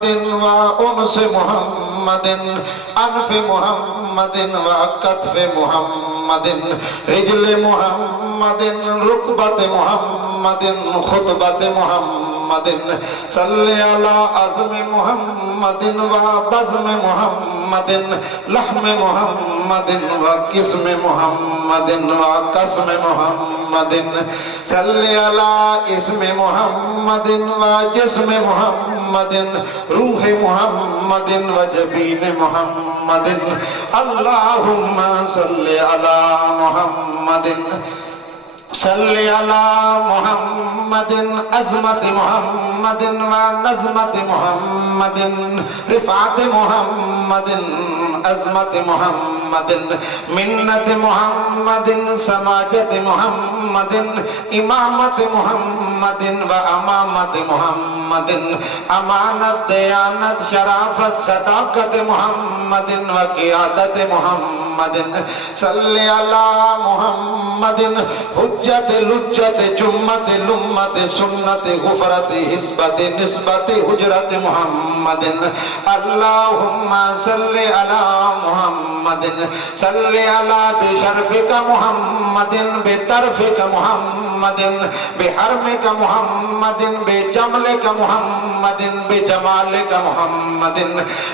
وأنس محمد أنف محمد وكتف محمد رجل محمد ركبة محمد خطبة محمد صل على عزم محمد وبزم محمد لحم محمد وقسم محمد وقسم محمد صل على اسم محمد وجسم محمد روح محمد وجبين محمد اللهم صل على محمد صل على محمد عظمت محمد ونظمت محمد رفعت محمد عظمت محمد منت محمد سماجت محمد امامت محمد وامامت محمد امانت دیانت شرافت صداقت محمد وقیادت محمد صل على محمد حجت لجت جمت لمت سنت غفرت حسبت نسبت حجرت محمد اللهم صل على محمد صل على بشرفك محمد بطرفك محمد بحرمك محمد بجملك محمد بجمالك محمد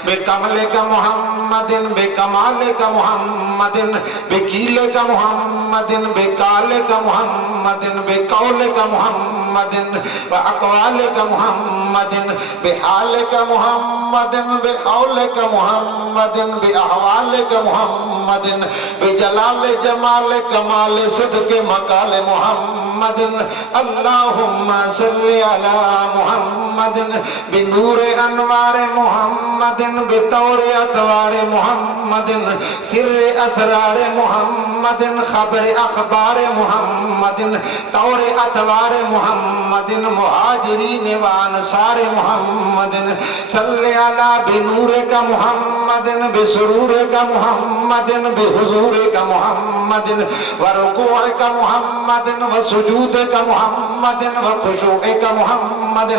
بكملك محمد بكمالك محمد بكيلك محمد بكالك محمد بقولك محمد بأقوالك محمد بحالك محمد بحولك محمد بأحوالك محمد بجلال جمال كمال صدق مقال محمد اللهم صل على محمد بنور أنوار محمد بطور أطوار محمد سر أسرار محمد خبر أخبار محمد طور أطوار محمد مهاجرين وأنصار محمد صل على بنورك محمد بسرورك محمد بحضورك محمد وركوعك محمد وسجودك محمد وخشوعك محمد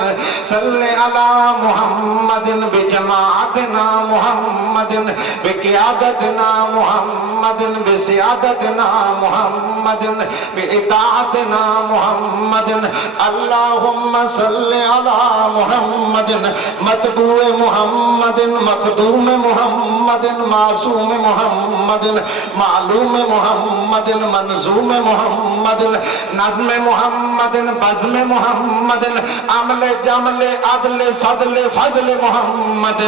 صل على محمد بجماعتنا محمد بقيادتنا محمد بسيادتنا محمد بإطاعتنا محمد اللهم صل على محمد متبوع محمد مخدوم محمد معصوم محمد معلوم محمد منظوم محمد نظم محمد بزم محمد عمل جمل عدل صدل فضل محمد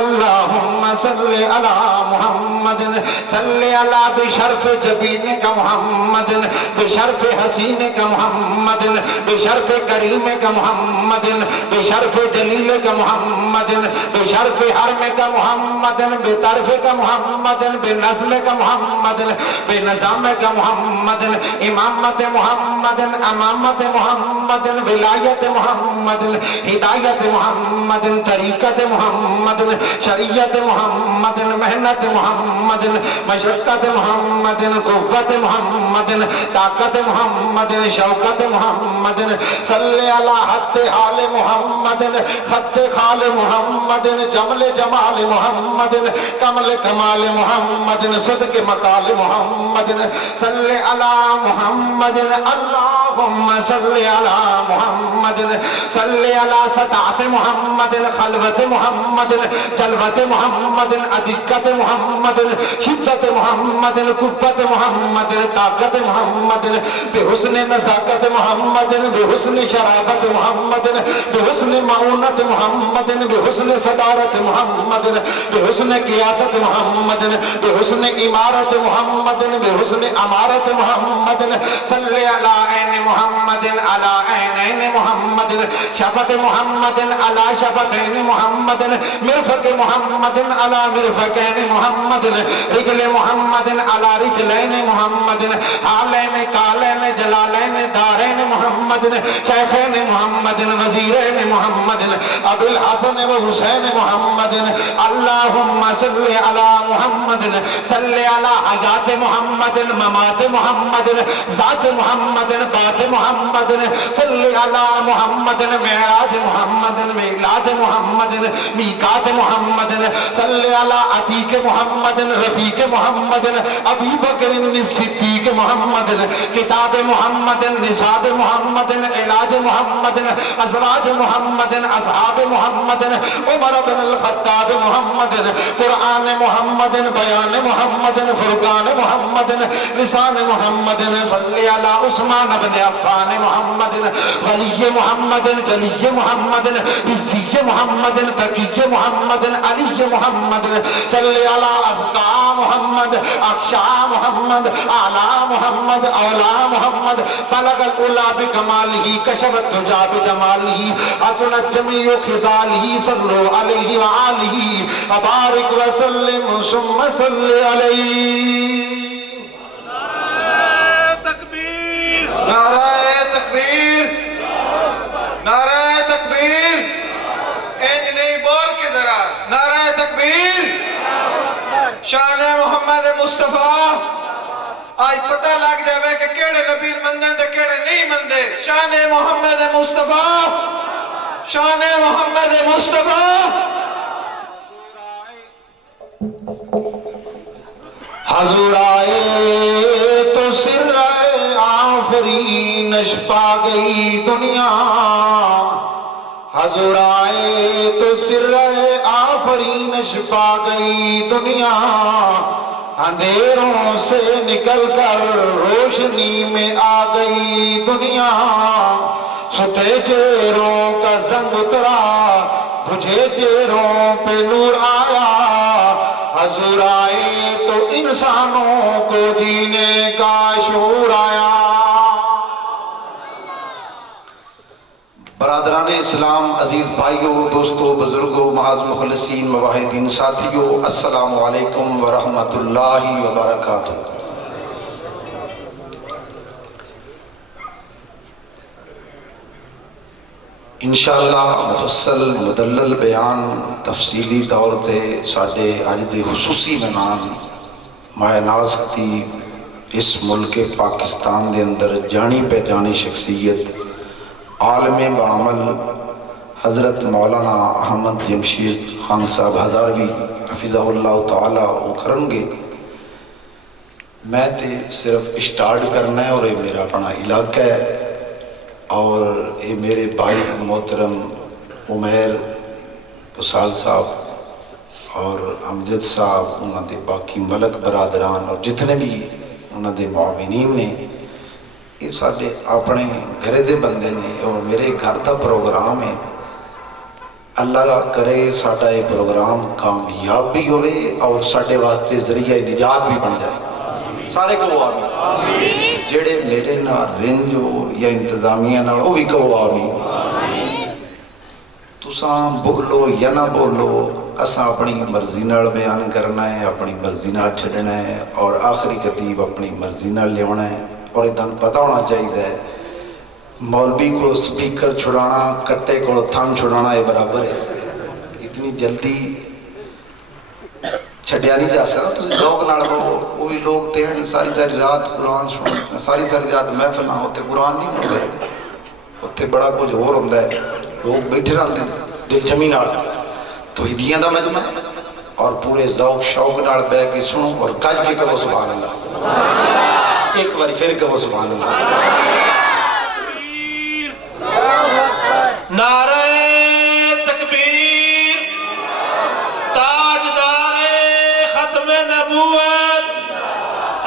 اللهم صل على محمد صل على بشرف جبينك محمد بشرف حسينك محمد بشرف كريمك محمد بشرف جليلك محمد بشرف حرمك محمد بطرفك محمد بنزلك محمد بنظامك محمد إمامة محمد أمامة محمد ولاية محمد هداية محمد طريقة محمد شريعة محمد مهنة محمد مشقة محمد قوة محمد طاقة محمد شوقة محمد صل على حد آل محمد خط خال محمد جمل جمال محمد کمل کمال محمد صدق مقال محمد صل على محمد اللهم صل على محمد صل على سطاعت محمد خلوت محمد جلوت محمد عدقت محمد شدت محمد قوت محمد طاقت محمد بحسن نزاکت محمد بحسن شرافت محمد بحسن معونت محمد بحسن صدارت محمد بحسن قیادت محمد بحسن امارت محمد بحسن امارت محمد صلی علی عین محمد علی عینین محمد شفت محمد علی شفتین محمد مرفق محمد علی مرفقین محمد رجل محمد علی رجلین محمد حالین کالین جلالین دارین محمد شیخین محمد وزیرین محمد ابو الحسن و حسین محمد اللہم صلی علی محمد صلی علی حیات محمد ممات محمد ذات محمد بات محمد صلی علی محمد معراج محمد میلاد محمد محمد میقات محمد صلی علی عتیق محمد رفیق محمد ابی بکر صدیق محمد کتاب محمد نصاب محمد علاج محمد ازواج محمد اصحاب محمد عمر بن الخطاب محمد قرآن محمد بیان محمد فرقان محمد لسان محمد صلی علی عثمان بن عفان محمد ولی محمد جلی محمد عزی محمد تقی محمد علی محمد صلی علی اذکا محمد اخشا محمد اعلی محمد اولا محمد بلغ الاولا بکمالہ کشف الدجا بجمالہ حسنت جمیع خصالہ صلو علیہ وآلہ وبارک وسلم ثم صلی علیہ. نعرہ تکبیر، نعرہ تکبیر، اینج نہیں بول کے ذرا نعرہ تکبیر. شان محمد مصطفیٰ آج پتہ لگ جائے کہ کیڑے نبی مندے تے کیڑے نہیں مندے. شان محمد مصطفیٰ، شان محمد مصطفیٰ. حضور آئے تو سر آفرینش پا گئی دنیا. حضور آئے تو سر آفرینش پا گئی دنیا. اندھیروں سے نکل کر روشنی میں آ گئی دنیا. ستے چہروں کا زنگ اترا بجھے چہروں پہ نور آیا. حضور آئے تو انسانوں کو جینے کا شعور آیا. برادران اسلام، عزیز بھائیوں، دوستوں، بزرگوں، معاذ مخلصین، مواحدین، ساتھیوں، السلام علیکم ورحمۃ اللہ وبرکاتہ. انشاءاللہ مفصل مدلل بیان تفصیلی طور تے ساڈے اج دے خصوصی مہمان ماہ ناز دی اس ملک پاکستان دے اندر جانی پہچانی شخصیت عالم بعمل حضرت مولانا احمد جمشید خان صاحب ہزاروی حفظہ اللہ تعالی وہ کرن گے. میں تے صرف اسٹارٹ کرنا ہے اور یہ میرا اپنا علاقہ ہے اور یہ میرے بھائی محترم عمیر بسال صاحب اور امجد صاحب انہوں دے باقی ملک برادران اور جتنے بھی انہوں دے معاونین نے یہ سارے اپنے گھرے دے بندے نے اور میرے گھر دا پروگرام ہے. اللہ کرے ساڈا یہ پروگرام کامیاب بھی ہوئے اور ساڈے واسطے ذریعہ نجات بھی بن جائے. سارے کہو آمین. جڑے میرے نال رنج ہو یا انتظامیہ نال وہ بھی کہو آمین. تساں بولو یا نہ بولو اساں اپنی مرضی نال بیان کرنا ہے، اپنی مرضی نال چھڈنا ہے اور آخری خطیب اپنی مرضی نال لیاونا ہے. اور ادھر پتہ ہونا چاہیے مولوی کو سپیکر چھڑانا کٹے کو تھن چھڑانا یہ برابر ہے. اتنی جلدی چھڑیا نہیں جا سکتا. تسی ذوق نال بولو. وہ بھی لوگ تے ہیں ساری ساری رات قرآن سنتے، ساری ساری رات محفل نہ ہوتے قرآن نہیں ہوتے، ہوتے بڑا کچھ اور ہوتا ہے. لوگ بیٹھے رہتے ہیں دل جمی نال توحیدیاں دا مجمع اور پورے ذوق شوق نال بیٹھ کے سنو اور گج کے کہو سبحان اللہ. ایک بار پھر کہو سبحان اللہ. نعرہ تکبیر، تاجدار ختم نبوت،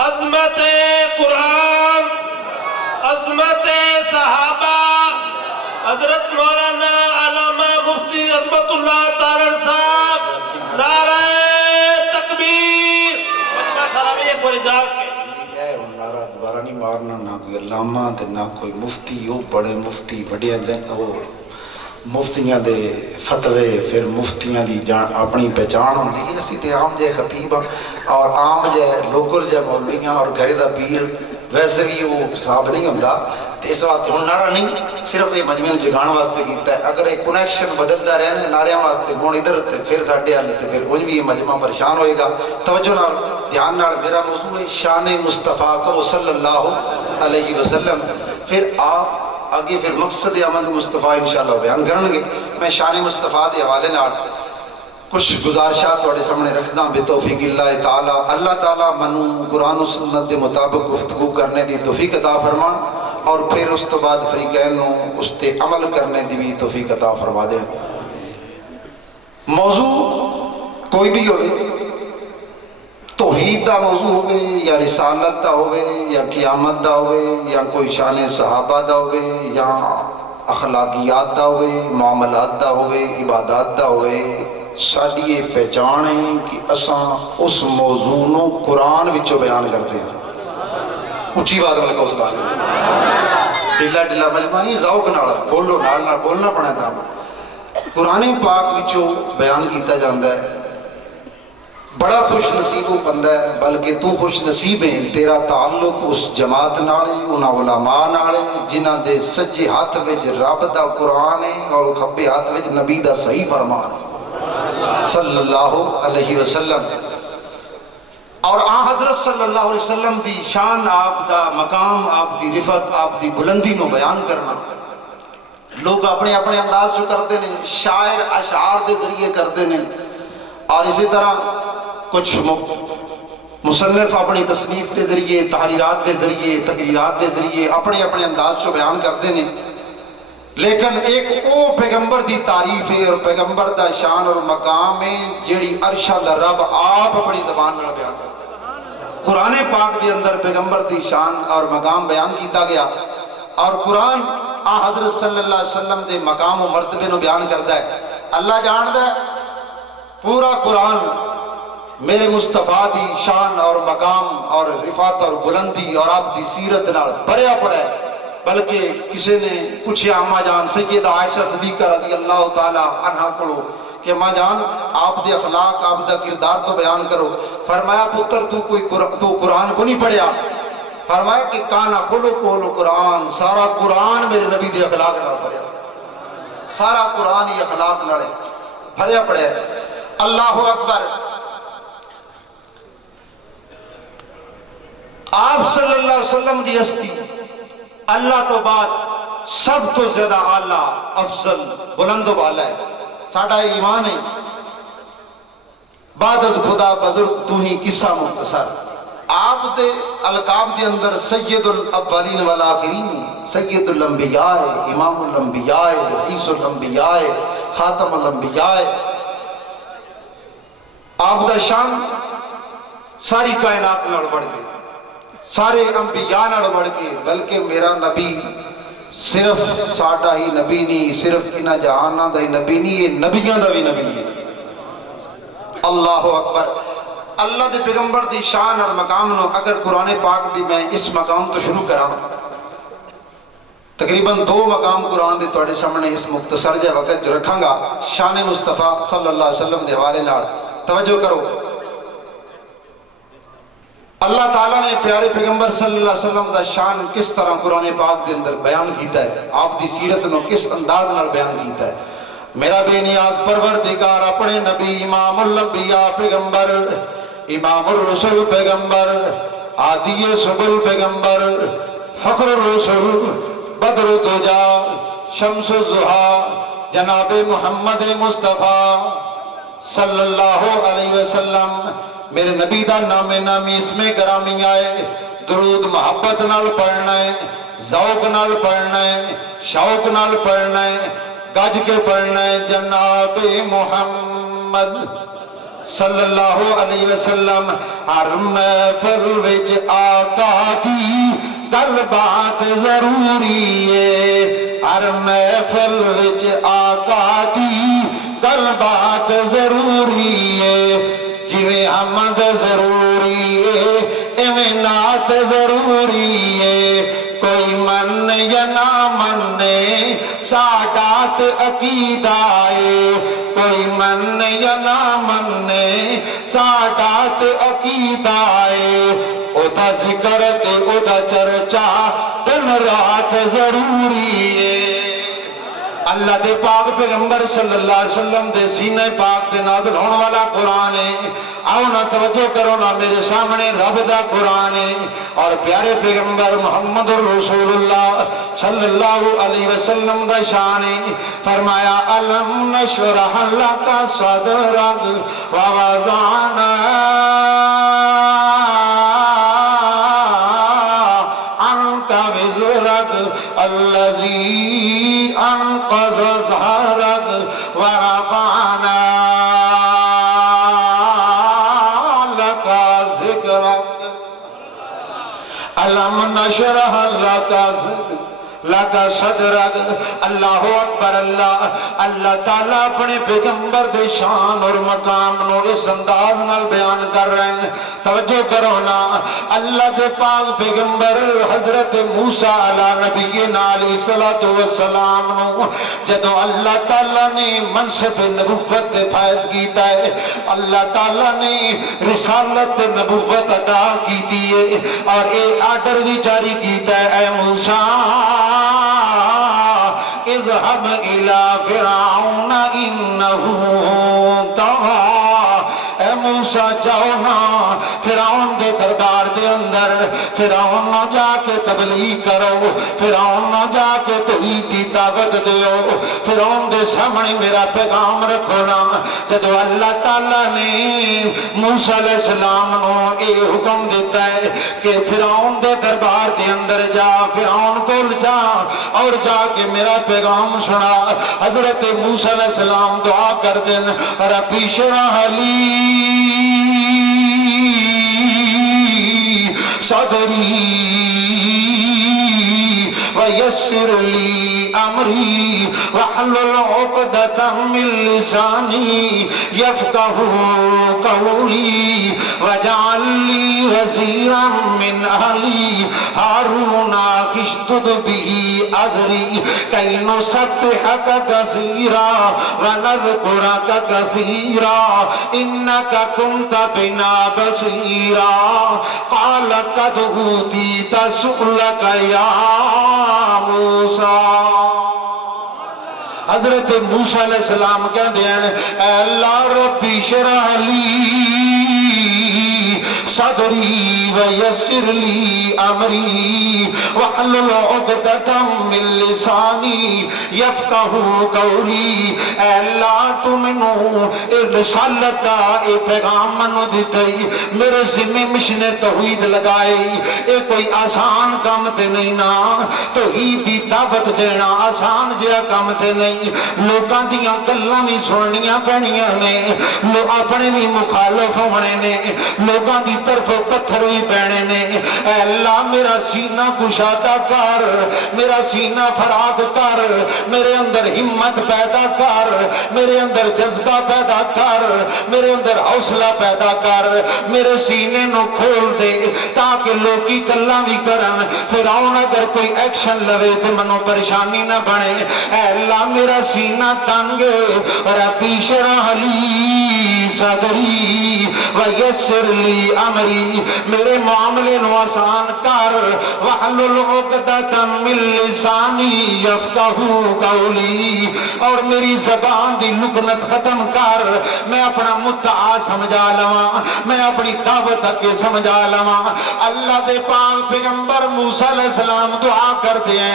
عظمت قرآن، عظمت صحابہ، حضرت مولانا علامہ مفتی عظمت اللہ تعالی صاحب. نعرہ تکبیر. سلامی ایک بار جا کے نعرہ دوبارہ نہیں مارنا. نہ کوئی علامہ تے نہ کوئی مفتی. وہ بڑے مفتی بڑے وہ مفتیاں دے فتوے پھر مفتیاں دی اپنی پہچان ہوندی ہے. اسی تے عام جے خطیب اور عام جے لوکل جے مولویاں اور گھر دا پیر ویسے بھی وہ حساب نہیں ہوندا. تے اس واسطے ہن نعرہ نہیں صرف یہ مجمع جگان واسطے کیتا ہے. اگر یہ کنیکشن بدلتا رہنا نعریاں واسطے ہن ادھر تے پھر ساڈے حال تے پھر انج بھی یہ مجمع پریشان ہوئے گا. توجہ نال دھیان نال. میرا موضوع ہے شان مصطفیٰ کو صلی اللہ علیہ وسلم. پھر آپ آگے پھر مقصد احمد مصطفیٰ انشاءاللہ بیان کریں گے. میں شان مصطفیٰ دے حوالے نال کچھ گزارشات تواڈے سامنے رکھدا بے توفیق اللہ تعالی. اللہ تعالی منو قرآن و سنت دے مطابق گفتگو کرنے دی توفیق عطا فرما اور پھر اس تو بعد فریقین نو اس تے عمل کرنے دی بھی توفیق عطا فرما دے. موضوع کوئی بھی ہوئے، توحید دا موضوع ہوئے یا رسالت دا ہوئے یا قیامت دا ہوئے یا کوئی شان صحابہ دا ہوئے یا اخلاقیات دا ہوئے، معاملات دا ہوئے، عبادات دا ہوئے، ساڈی یہ پہچان ہے کہ اساں اس موضوع نو قرآن وچوں بیان کرتے ہیں. اچھی بات ملکہ اس بات ڈیلا ڈیلا مجمع نہیں، ذوق نال بولو، نال نال بولنا پڑا تھا. قرآن پاک وچوں بیان کیتا جاندہ ہے. بڑا خوش نصیب وہ بندہ ہے، بلکہ تو خوش نصیب ہے تیرا تعلق اس جماعت نال ہے، انہاں علماء نال ہے جنہاں دے سجے ہاتھ وچ رب دا قرآن ہے اور کھبے ہاتھ وچ نبی دا صحیح فرمان ہے صلی اللہ علیہ وسلم. اور حضرت صلی اللہ علیہ وسلم دی شان، آپ دا مقام، آپ دی رفت، آپ دی بلندی نو بیان کرنا لوگ اپنے اپنے انداز جو کرتے ہیں، شاعر اشعار دے ذریعے کرتے ہیں، اور اسی طرح کچھ مصنف اپنی تصنیف کے ذریعے، تحریرات کے ذریعے، تقریرات کے ذریعے اپنے اپنے انداز جو بیان کرتے ہیں. لیکن ایک او پیغمبر دی تعریف ہے اور پیغمبر دا شان اور مقام ہے جیڑی عرشہ دا رب آپ اپنی زبان میں بیان کرتے ہیں. قرآن پاک دے اندر پیغمبر دی شان اور مقام بیان کیتا گیا، اور قرآن حضرت صلی اللہ علیہ وسلم دے مقام و مرتبے نو بیان کرتا ہے. اللہ جاندا ہے پورا قرآن میرے مصطفیٰ دی شان اور مقام اور رفعت اور بلندی اور آپ دی سیرت نال بھریا پڑا ہے. بلکہ کسی نے پوچھا اماں جان سیدہ عائشہ صدیقہ رضی اللہ تعالی عنہ کو کہ اماں جان آپ دے اخلاق، آپ دا کردار تو بیان کرو. فرمایا پتر تو قرآن کو نہیں پڑھیا؟ فرمایا کہ کانا خلقہ القرآن، سارا قرآن میرے نبی دے اخلاق نال پڑھیا، سارا قرآن ہی اخلاق نال بھریا پڑا ہے. اللہ اکبر. آپ صلی اللہ علیہ وسلم دی ہستی اللہ تو بعد سب تو زیادہ اعلیٰ، افضل، بلند و بالا ہے. ساڑھا ایمان ہے بعد از خدا بزرگ تو ہی قصہ مختصر. آپ دے القاب دے اندر سید الاولین والآخرین، سید الانبیاء، امام الانبیاء، رئیس الانبیاء، خاتم الانبیاء. آپ دا شان ساری کائنات نال بڑھ گئی، سارے انبیاء نال بڑھ کے. بلکہ میرا نبی صرف ساڈا ہی نبی نہیں، صرف انہاں جہاناں دا ہی نبی نہیں، یہ نبیاں دا بھی نبی ہے. اللہ اکبر. اللہ دے پیغمبر دی شان اور مقام نو اگر قرآن پاک دی میں اس مقام تو شروع کراں، تقریباً 2 مقام قرآن دے تواڈے سامنے اس مختصر جے وقت جو رکھاں گا شان مصطفیٰ صلی اللہ علیہ وسلم دے حوالے نال. توجہ کرو. اللہ تعالیٰ نے پیارے پیغمبر صلی اللہ علیہ وسلم دا شان کس طرح قرآن پاک دے اندر بیان کیتا ہے، آپ دی سیرت نو کس انداز نال بیان کیتا ہے. میرا بے نیاز پروردگار اپنے نبی امام الانبیاء پیغمبر، امام الرسل پیغمبر، عادی سبل پیغمبر، فخر الرسل، بدر الدجا، شمس الضحیٰ، جناب محمد مصطفیٰ صلی اللہ علیہ وسلم. میرے نبی دا نام نامی اس میں گرامی آئے. درود محبت نال پڑھنا ہے، ذوق نال پڑھنا ہے، شوق نال پڑھنا ہے، گج کے پڑھنا ہے. جناب محمد صلی اللہ علیہ وسلم. ہر محفل وچ آقا دی گل بات ضروری ہے، ہر محفل وچ آقا دی گل بات ضروری ہے. جویں حمد ضروری ہے ایویں نعت ضروری ہے. کوئی من یا نہ مننے ساڈا عقیدہ ہے، کوئی من یا نہ مننے ساڈا عقیدہ ہے. او دا ذکر تے او دا چرچا دن رات ضروری ہے. اللہ دے پاک پیغمبر صلی اللہ علیہ وسلم دے سینے پاک دے نازل ہونے والا قرآن ہے آؤ نا توجہ کرو نا میرے سامنے رب دا قرآن ہے اور پیارے پیغمبر محمد رسول اللہ صلی اللہ علیہ وسلم دا شان ہے فرمایا الم نشرح لک صدرک ووضعنا عنک وزرک الذی انقض ظهرک ورفعنا لک ذکرک الم نشرح لک صدرک اللہ اکبر اللہ تعالیٰ اپنے پیغمبر دے شان اور مقام نو اس انداز نال بیان کر رہے ہیں توجہ کرو نا اللہ دے پاک پیغمبر حضرت موسیٰ علیہ نبینا علیہ السلام نو جدو اللہ تعالیٰ نے منصب نبوت دے فائز کیتا ہے اللہ تعالیٰ نے رسالت نبوت ادا کیتی ہے اور اے آرڈر بھی جاری کیتا ہے اے موسیٰ اذهب الى فرعون انه طغى اے موسیٰ جاؤ نا فرعون دے دربار دے اندر فرعون نہ جا کے تبلیغ کرو فرعون نہ جا کے توحید دی دعوت دیو فرعون دے سامنے میرا پیغام رکھو نا جدو اللہ تعالیٰ نے موسیٰ علیہ السلام نو اے حکم دیتا ہے کہ فرعون دے دربار دے اندر جا فرعون کو جا اور جا کے میرا پیغام سنا حضرت موسیٰ علیہ السلام دعا کر دیں ربی اشرح لی صدری ویسر لی امری واحلل عقدۃ من لسانی یفقهوا قولی واجعل لی وزیرا من اہلی ہارون اشدد به اذری کی نسبحک کثیرا ونذکرک کثیرا انک کنت بنا بصیرا قال قد اوتیت سؤلک یا موسیٰ حضرت موسیٰ علیہ السلام کہتے ہیں اے اللہ ربی اشرح لی صدری ویسر لی امری واحلل عقدۃ من لسانی یفقهوا قولی اے اللہ تو منو اے رسالت دا اے پیغام منو دیتے میرے ذمہ مشن توحید لگائے اے کوئی آسان کام تے نہیں نا توحید دی دعوت دینا آسان جہا کام تے نہیں لوگاں دیاں گلاں بھی سننیاں پینیاں نے لوگ اپنے بھی مخالف ہونے نے لوگاں دی طرف پتھر بھی پینے نے اے اللہ میرا سینہ کشادہ کر میرا سینہ فراغ کر میرے اندر ہمت پیدا کر میرے اندر جذبہ پیدا کر میرے اندر حوصلہ پیدا کر میرے سینے نو کھول دے تاکہ لوگی گلاں بھی کرن فرعون اگر کوئی ایکشن لوے تو منو پریشانی نہ بنے اے اللہ میرا سینہ تنگ ربی اشرح لی صدری ویسر لی امری میرے معاملے نو آسان کر واحلل عقدۃ من لسانی یفقهوا قولی اور میری زبان دی لکنت ختم کر میں اپنا مدعا سمجھا لواں میں اپنی دعوت کے سمجھا لواں اللہ دے پاک پیغمبر موسیٰ علیہ السلام دعا کر دیں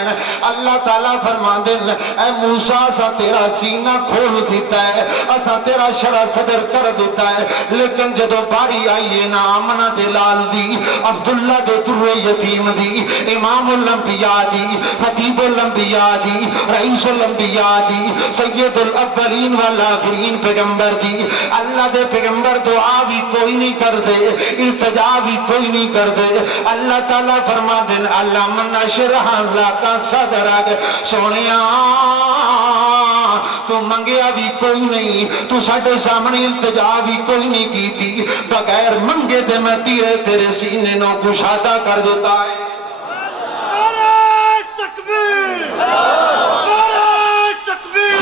اللہ تعالیٰ فرما دیں اے موسیٰ اسا تیرا سینہ کھول دیتا ہے اسا تیرا شرع صدر کر دیتا ہے لیکن جدو باری آئیے نا آمنہ دلال دی عبداللہ دے در یتیم دی امام الانبیاء دی خطیب الانبیاء دی رئیس الانبیاء دی سید الاولین والآخرین پیغمبر دی اللہ دے پیغمبر دعا بھی کوئی نہیں کر دے التجا بھی کوئی نہیں کر دے اللہ تعالیٰ فرما دیں اللہ من اشرح لک صدرک سونیاں تو منگیا بھی کوئی نہیں تو ساڑھے سامنے التجا بھی کوئی نہیں کی تھی بغیر منگے دے میں تیرے سینے نو کشادہ کر دیتا ہے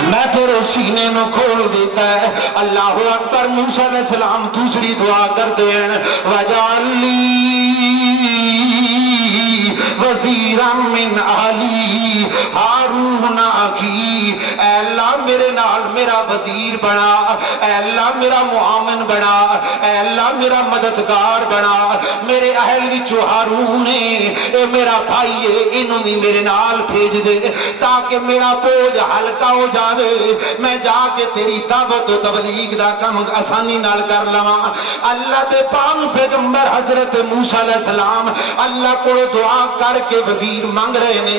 میں تیرے سینے نو کھول دیتا ہے اللہ اکبر موسیٰ علیہ السلام دوسری دعا کر دیں وَجَعَلْ لِي وَزِيرًا مِّنْ أَهْلِي هَارُونَ أَخِي اے اللہ میرے نال میرا وزیر بنا، اے اللہ میرا معاون بنا، اے اللہ میرا مددگار بنا، میرے اہل وچوں ہارون اے میرا بھائی ہے، انہوں بھی میرے نال بھیج دے تاکہ میرا بوجھ ہلکا ہو جاوے، میں جا کے تیری دعوت و تبلیغ دا کم آسانی نال کر لواں۔ اللہ دے پاک پیغمبر حضرت موسیٰ علیہ السلام اللہ کو دعا کر کے وزیر مانگ رہے نے،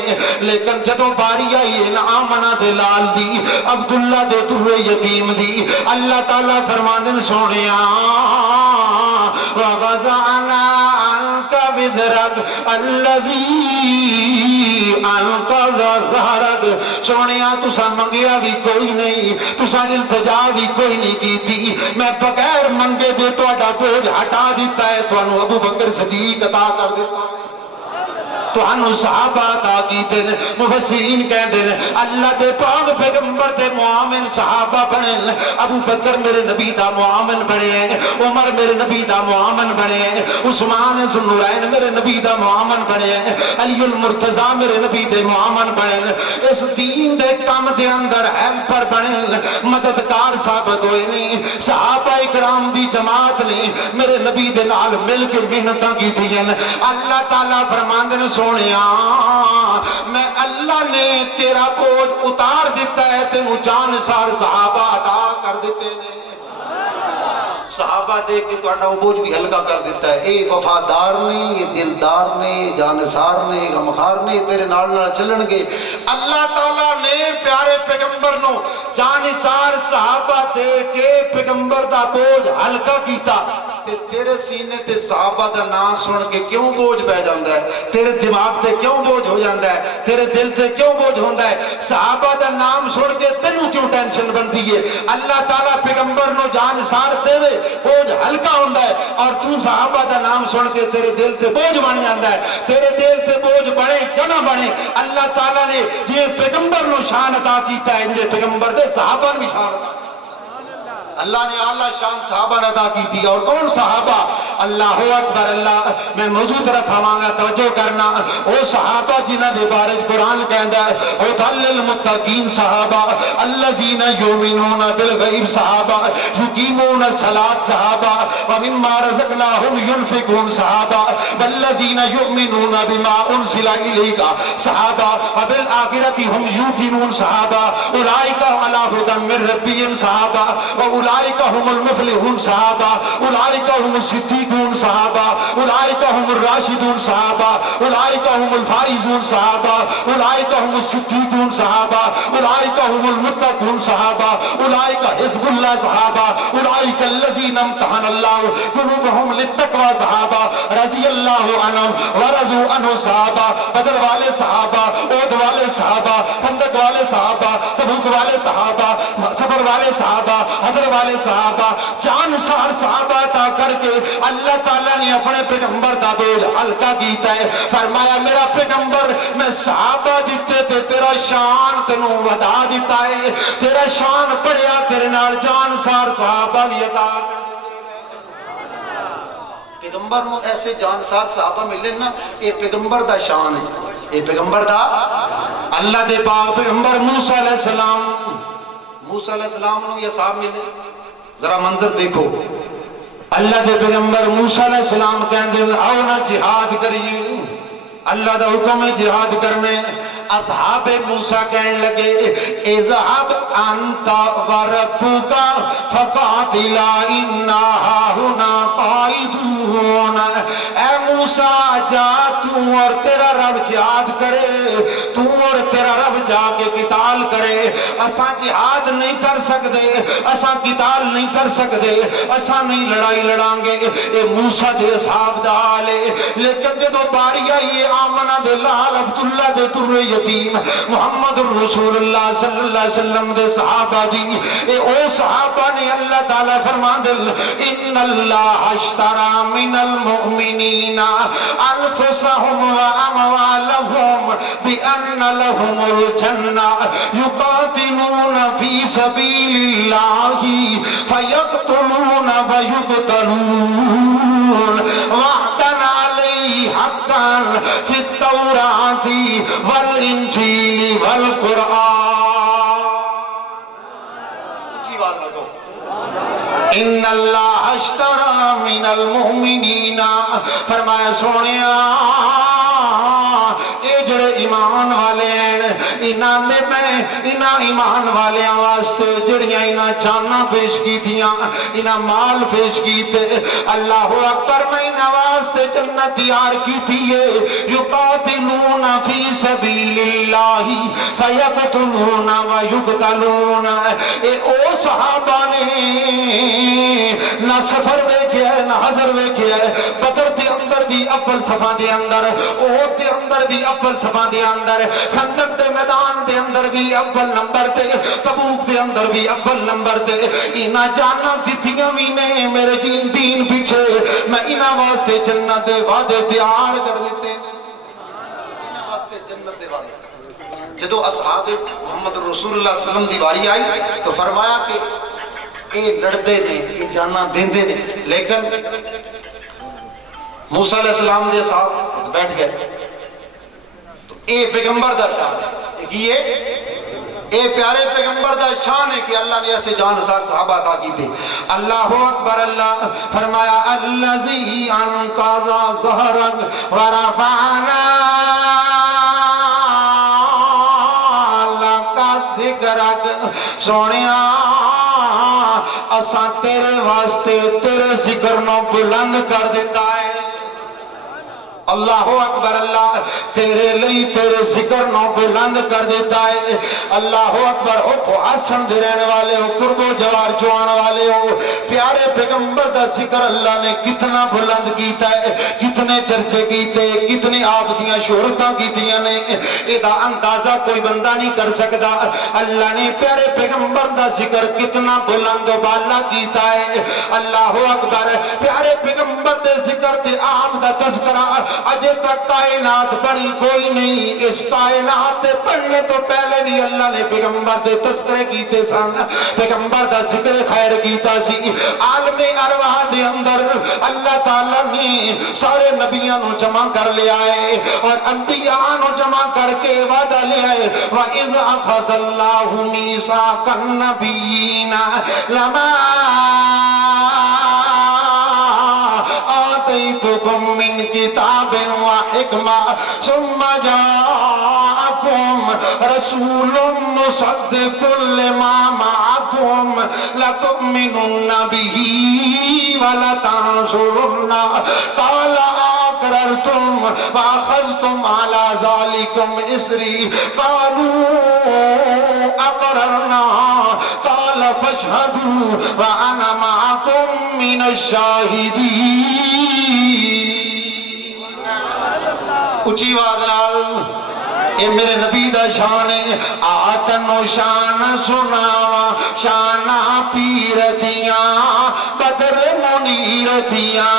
لیکن جدوں باری آئی ہے آمنہ دے لال دی، عبداللہ دے در یتیم دی، اللہ تعالیٰ فرماندن سونیا وَوَضَعْنَا عَنْكَ وِزْرَكَ الَّذِي أَنقَضَ ظَهْرَكَ، سونیا تسا منگیا بھی کوئی نہیں، تسا التجا بھی کوئی نہیں کی تھی، میں بغیر منگے دے تہاڈا بوجھ ہٹا دیتا ہے، تانوں ابو بکر صدیق عطا کر دیتا ہے، تانوں صحابہ عطا کیتے ہیں۔ مفسرین کہتے ہیں اللہ دے پاک پیغمبر دے معاون صحابہ بنے، ابو بکر میرے نبی دا معاون بنے ہیں، عمر میرے نبی دا معاون بنے ہیں، عثمان ذو النورین میرے نبی دا معاون بنے ہیں، علی المرتضی میرے نبی دے معاون بنے ہیں، اس دین دے کام دے اندر ہیلپر بنے ہیں، مددگار ثابت ہوئے نہیں۔ صحابہ اکرام دی جماعت نے میرے نبی دے نال مل کے محنتاں کی تھی ہیں۔ اللہ تعالیٰ فرماندے نے سونیا میں اللہ نے تیرا بوجھ اتار دیتا ہے، تینوں جان سار صحابہ عطا کر دیتے ہیں، صحابہ دے کے تہاڈا بوجھ بھی ہلکا کر دیتا ہے۔ اے وفادار نے، یہ دلدار نے، جانسار نے، غمخار نے، تیرے نال نال چلن گے۔ اللہ تعالیٰ نے پیارے پیغمبر نو جانسار صحابہ دے کے پیغمبر دا بوجھ ہلکا کیتا، تے تیرے سینے تے صحابہ دا نام سن کے کیوں بوجھ پہ جاندا ہے؟ تیرے دماغ تے کیوں بوجھ ہو جاندا ہے؟ تیرے دل تے کیوں بوجھ ہوندا ہے؟ صحابہ دا نام سن کے تینوں کیوں ٹینشن بندی ہے؟ اللہ تعالیٰ پیغمبر نو جانسار دے بوجھ ہلکا ہوندا ہے، اور تو صحابہ دا نام سن کے تیرے دل تے بوجھ بن جاندا ہے۔ تیرے دل تے بوجھ بنے کیوں نہ بنے؟ اللہ تعالیٰ نے جی پیغمبر نو شان عطا کیتا ہے، انجے پیغمبر دے صحابہ بھی شان عطا کیتا ہے۔ اللہ نے اعلیٰ شان صحابہ نے عطا کی تھی، اور کون صحابہ؟ اللہ اکبر، اللہ میں موضوع طرف آواں گا، توجہ کرنا۔ وہ صحابہ جنہاں دے بارے قرآن کہندا ہے ھدی للمتقین صحابہ، الذین یؤمنون بالغیب صحابہ، یقیمون الصلاۃ صحابہ، ومما رزقناہم ینفقون صحابہ، والذین یؤمنون بما انزل الیک صحابہ، وبالآخرۃ هم یوقنون صحابہ، اولئک علی ھدی من ربہم صحابہ، اولئک هم المفلحون صحابہ، اولئک هم الصدیقون صحابہ، اولئک هم الراشدون صحابہ، اولئک هم الفائزون صحابہ، اولئک هم الصدیقون صحابہ، اولئک هم المتقون صحابہ، اولئک حزب اللہ صحابہ، اولئک الذین امتحن اللہ قلوبهم للتقوی صحابہ، رضی اللہ عنہم ورضوا عنہ صحابہ، بدر والے صحابہ، احد والے صحابہ، خندق والے صحابہ، تبوک والے صحابہ، سفر والے صحابہ، حضر والے صحابہ، جان سار صحابہ عطا کر کے اللہ تعالیٰ نے اپنے پیغمبر دا بوجھ ہلکا کیتا ہے۔ فرمایا میرا پیغمبر میں صحابہ دیتے تے تیرا شان تینوں ودا دیتا ہے، تیرا شان بڑھیا، تیرے نال جان سار صحابہ بھی عطا کر پیغمبر نو ایسے جانسار صحابہ ملے نا، اے پیغمبر دا شان ہے، اے پیغمبر دا۔ اللہ دے پاک پیغمبر موسیٰ علیہ السلام، موسیٰ علیہ السلام نو یہ صاحب ملے، ذرا منظر دیکھو۔ اللہ دے پیغمبر موسیٰ علیہ السلام کہندے آؤ نا جہاد کریے، اللہ دا حکم ہے جہاد کرنے۔ اصحاب موسیٰ کہنے لگے اذهب انت وربک فقاتلا انا ہاہنا قائدون، اے موسیٰ جا تو اور تیرا رب جہاد کرے، تو اور تیرا رب جا کے قتال کرے، اساں جہاد نہیں کر سکتے، اساں قتال نہیں کر سکتے، اساں نہیں لڑائی لڑاں گے۔ اے موسیٰ دے اصحاب دا حال ہے، لیکن جدو باری آئی آمنہ دے لال عبداللہ دے در یتیم محمد الرسول اللہ صلی اللہ علیہ وسلم دے صحابہ دی، اے او صحابہ نے اللہ تعالیٰ فرمان دل ان اللہ اشترا من المؤمنین انفسهم واموالهم بان لهم الجنہ یقاتلون فی سبیل اللہ فیقتلون ویقتلون وعدنا حقا فی التوراۃ والانجیل والقرآن۔ ان اللہ اشترى من المؤمنین، فرمایا سونیا اے جڑے ایمان والے ہیں انہاں نے میں انہاں ایمان والیاں واسطے جڑیاں انہاں جاناں پیش کی تھیاں انہاں مال پیش کیتے، اللہ اکبر، میں انہاں واسطے جنت تیار کی تھی یقاتلون فی سبیل اللہ فیقتلون ویقتلون۔ اے او صحابہ نے نہ سفر ویکھیا ہے نہ حضر ویکھیا ہے، بدر دے اندر بھی اول صفا دے اندر، احد دے اندر بھی اول صفا دے اندر، خندق دے میدان دے اندر بھی اول نمبر تے، تبوک دے اندر بھی اول نمبر تے، انہاں جانا دتیاں بھی نے میرے دین پیچھے، میں انہاں واسطے جنت دے وعدے تیار کر دیتے ہیں، انہاں واسطے جنت دے وعدے۔ جدو اصحاب محمد رسول اللہ صلی اللہ علیہ وسلم دی واری آئی تو فرمایا کہ اے لڑدے نے اے جانا دیندے نے، لیکن موسیٰ علیہ السلام دے ساتھ بیٹھ گئے تو اے پیغمبر دا شان ہے کہ اے پیارے پیغمبر دا شان ہے کہ اللہ نے ایسے جان سار صحابہ عطا کی تھی۔ اللہ اکبر، اللہ فرمایا الذی انقض ظہرک ورفعنا لک ذکرک، سونیا اساں تیرے واسطے تیرے ذکر نو بلند کر دیتا ہے۔ اللہ اکبر، اللہ تیرے لئی تیرے ذکر نو بلند کر دیتا ہے۔ اللہ اکبر، او تو آسن دے رہنے والے ہو، قرب و جوار چوان والے ہو، پیارے پیغمبر دا ذکر اللہ نے کتنا بلند کیتا ہے، کتنے چرچے کیتے، کتنے آپ دیاں شہرتاں کیتیاں نے، ادا اندازہ کوئی بندہ نہیں کر سکتا۔ اللہ نے پیارے پیغمبر دا ذکر کتنا بلند و بالا کیتا ہے۔ اللہ اکبر، پیارے پیغمبر دے ذکر دے آپ دا تذکرہ اجے تک کائنات بڑی کوئی نہیں، اس کائنات پڑھنے تو پہلے بھی اللہ نے پیغمبر دے تذکرے کیتے سن، پیغمبر دا ذکر خیر کیتا سی۔ عالم ارواح دے اندر اللہ تعالیٰ نے سارے نبیوں نو جمع کر لیا ہے اور انبیاء نو جمع کر کے وعدہ لیا ہے، وَإِذْ أَخَذَ اللَّهُ مِيثَاقَ النَّبِيِّينَ لَمَا آتَيْتُكُم مِّن كِتَابٍ وَحِكْمَةٍ ثُمَّ جَاءَكُم رَّسُولٌ مُّصَدِّقٌ لِّمَا مَعَكُمْ لَتُؤْمِنُنَّ بِهِ وَلَتَنصُرُنَّهُ قَالَ أَقْرَرْتُمْ وَأَخَذْتُمْ عَلَىٰ ذَلِكُمْ إِصْرِي قَالُوا أَقْرَرْنَا قَالَ فَاشْهَدُوا وَأَنَا مَعَكُم مِّنَ الشَّاهِدِينَ۔ اچھی آواز نال اے میرے نبی دا شان ہے، آتنو شان سناوا شانہ پیر دیاں بدر منیر دیاں،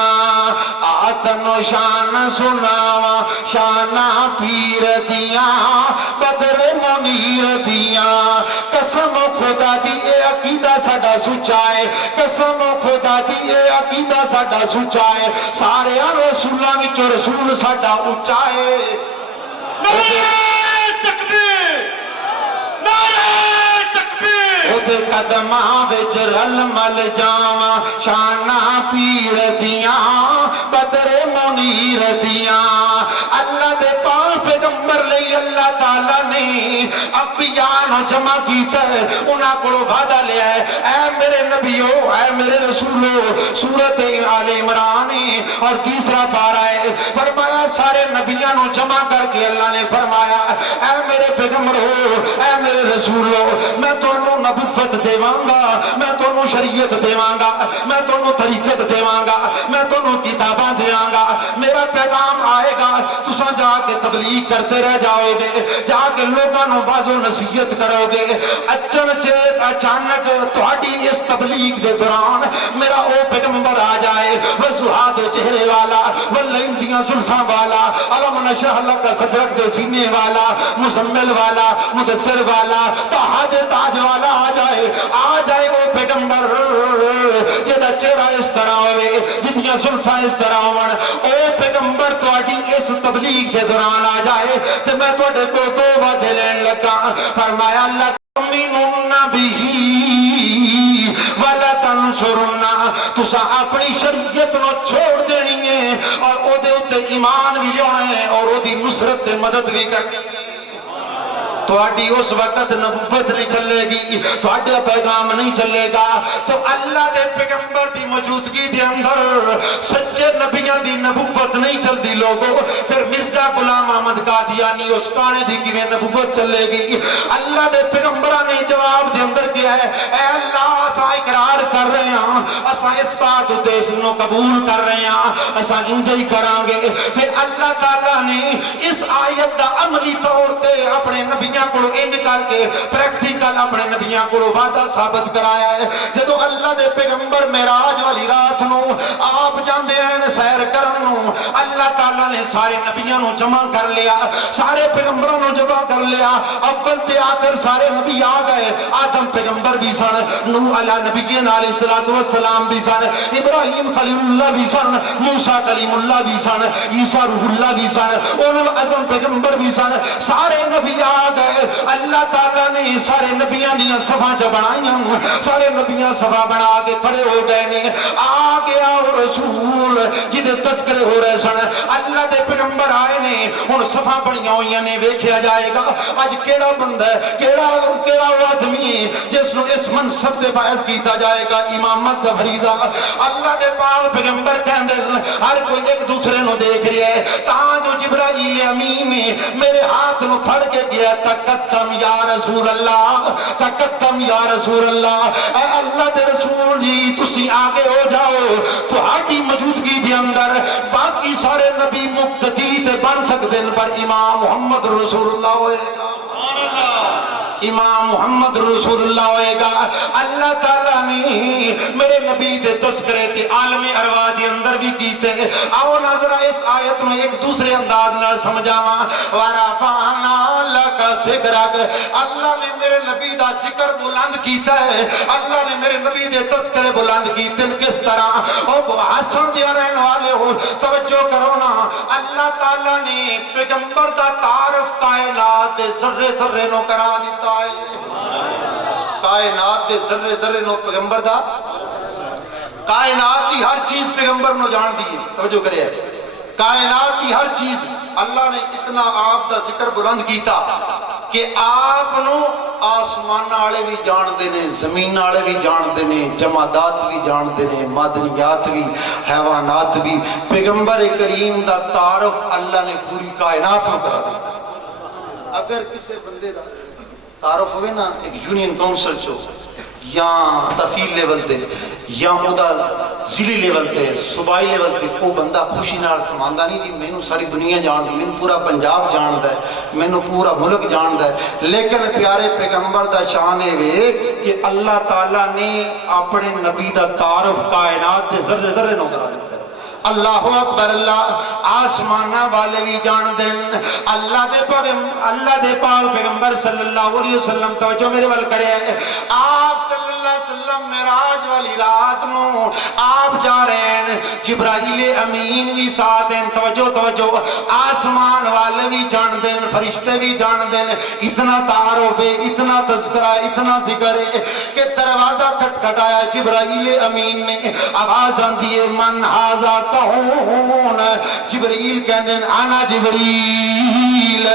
آتنو شان سناوا شانہ پیر دیاں بدر منیر دیاں، قسم خدا دی اے عقیدہ ساڈا سچا ہے، قسم خدا دی اے عقیدہ ساڈا سچا ہے، سارے رسولاں وچوں رسول ساڈا اونچا ہے۔ اُدے قدماں وچ رل مل جاواں شانہ پیر دیاں بدر منیر دیاں، اللہ دے پاک پیغمبر لئی اللہ تعالیٰ نے انبیاء نو جمع کیتا ہے، انہاں کولوں وعدہ لیا ہے، اے میرے نبیو اے میرے رسولو، سورۃ آل عمران اور تیسرا پارہ ہے، فرمایا سارے نبیاں نو جمع کر کے اللہ نے فرمایا اے میرے پیغمبرو اے میرے رسولو، میں تانوں نبوت دیواں گا، میں تانوں شریعت دیواں گا، میں تانوں طریقت دیواں گا، میں تانوں کتاباں دیواں گا، میرا پیغام آئے گا، تساں جا کے تبلیغ کرتے رہ جاؤ گے، جا کے لوگاں نو واعظ و نصیحت کرو گے، اچانک تہاڈی اس تبلیغ دے دوران میرا او پیغمبر آ جائے، وضحا دے چہرے والا، واللیل دیاں زلفاں والا، الم نشرح لک صدرک دے سینے والا، مزمل والا، مدثر والا، طٰہٰ دے تاج والا آ جائے او پیغمبر جدا چہرہ اس طرح ہوئے، جدیاں زلفاں اس طرح ہون، او پیغمبر تہاڈی اس تبلیغ دے دوران آ جائے تے میں تہاڈے کول دو وعدے لین لگا، فرمایا لَتُؤْمِنُنَّ بِهِ وَلَتَنصُرُنَّهُ تسا اپنی شریعت نو چھوڑ دینی ہے اور او دے اتے ایمان بھی لیانا ہے اور او دی نصرت تے مدد بھی کرنی ہے۔ تواڈی اس وقت نبوت نہیں چلے گی، تواڈا پیغام نہیں چلے گا، تو اللہ دے پیغمبر دی موجودگی دے اندر سچے نبیاں دی نبوت نہیں چلدی لوگوں، پھر مرزا غلام احمد قادیانی اس کانے دی کیویں نبوت چلے گی؟ اللہ دے پیغمبراں نے جواب دے اندر کیا ہے، اے اللہ اساں اقرار کر رہے ہاں، اساں اس بات دیس نو قبول کر رہے ہاں، اساں انج ہی کران گے۔ پھر اللہ تعالیٰ نے اس آیت دا عملی طور تے اپنے نبیاں کو انج کر کے پریکٹیکل اپنے نبیاں کو وعدہ ثابت کرایا ہے۔ جدو اللہ دے پیغمبر معراج والی رات نو آپ جاندے ہیں سیر کرن نو، اللہ تعالیٰ نے سارے نبیاں نو جمع کر لیا، سارے پیغمبروں نو جمع کر لیا، اول تے آ کر سارے نبی آ گئے، آدم پیغمبر بھی سن، نوح علیہ نبی علیہ السلام بھی سن، ابراہیم خلیل اللہ بھی سن، موسیٰ کلیم اللہ بھی سن، عیسیٰ روح اللہ بھی سن، اولو العزم پیغمبر بھی سن، سارے نبی آ گئے۔ اللہ تعالیٰ نے سارے نبیاں دیاں صفاں چ بنائیاں، سارے نبیاں صفا بنا کے کھڑے ہو گئے نے، آ گیا وہ رسول جدے تذکرے ہو رہے سن، اللہ دے پیغمبر آئے نے، ہن صفاں بنیاں ہوئیاں نے، ویکھیا جائے گا اج کیڑا بندہ ہے، کیڑا وہ آدمی ہے جس نو اس منصب تے فائز کیتا جائے گا امامت دا فریضہ۔ اللہ دے پاک پیغمبر کہندے ہر کوئی ایک دوسرے نو دیکھ رہا ہے، تاں جو جبرائیل امین نے میرے ہاتھ نو پھڑ کے گیا، تقدم یا رسول اللہ، تقدم یا رسول اللہ، اے اللہ دے رسول جی تسی آگے ہو جاؤ، تہاڈی موجودگی دے اندر باقی سارے نبی مقتدی تے بن سکدے ہیں پر امام محمد رسول اللہ ہوئے گا، امام محمد رسول اللہ ہوئے گا۔ اللہ تعالیٰ نے میرے نبی دے تذکرے تے عالم ارواح دے اندر بھی کیتے، آؤ ناظرہ اس آیت میں ایک دوسرے انداز نال سمجھاواں، وَرَفَعْنَا لَكَ ذِكْرَكَ، اللہ نے میرے نبی دا ذکر بلند کیتا ہے، اللہ نے میرے نبی دے تذکرے بلند کیتے، کس طرح؟ او حسن دیا رہن والے ہو توجہ کرو نا، اللہ تعالیٰ نے پیغمبر دا تعارف کائنات دے ذرے ذرے نو کرا دیتا ہے، کائنات دے ذرے ذرے نو پیغمبر دا، کائنات دی ہر چیز پیغمبر نو جان دی، توجہ کرے، کائنات دی ہر چیز اللہ نے اتنا آپ دا ذکر بلند کیتا کہ آپ نو آسمان آلے بھی جان دینے، زمین آلے بھی جان دینے، جمادات بھی جان دینے، مادنیات بھی، حیوانات بھی، پیغمبر کریم دا تعارف اللہ نے پوری کائنات میں کرا دیتا۔ اگر کسی بندے دا تعارف ہوئے نا ایک یونین کونسل چو یا تحصیل لیول تے یا خدا ضلعی لیول تے صوبائی لیول تے وہ بندہ خوشی نال سماندہ نہیں کہ میں نو ساری دنیا جان دی، میں نو پورا پنجاب جان دا ہے، میں نو پورا ملک جان دا ہے، لیکن پیارے پیغمبر دا شان ہے وے کہ اللہ تعالیٰ نے اپنے نبی دا تعارف کائنات دے ذرے ذرے نو کرا دیتا ہے۔ اللہ اکبر، اللہ آسمانہ والے بھی جان دیں، اللہ دے پاک پیغمبر صلی اللہ علیہ وسلم توجہ میرے وال کرے، آپ صلی اللہ علیہ وسلم معراج والی رات نو آپ جا رہے ہیں، جبرائیل امین بھی ساتھ ہیں، توجہ آسمان والے بھی جان دیں، فرشتے بھی جان دیں، اتنا تعارف ہے، اتنا تذکرہ، اتنا ذکر ہے کہ دروازہ کھٹکھٹایا جبرائیل امین نے، آواز آندی ہے من ھذا کون؟ جبرائیل کہندے ہیں انا جبریل،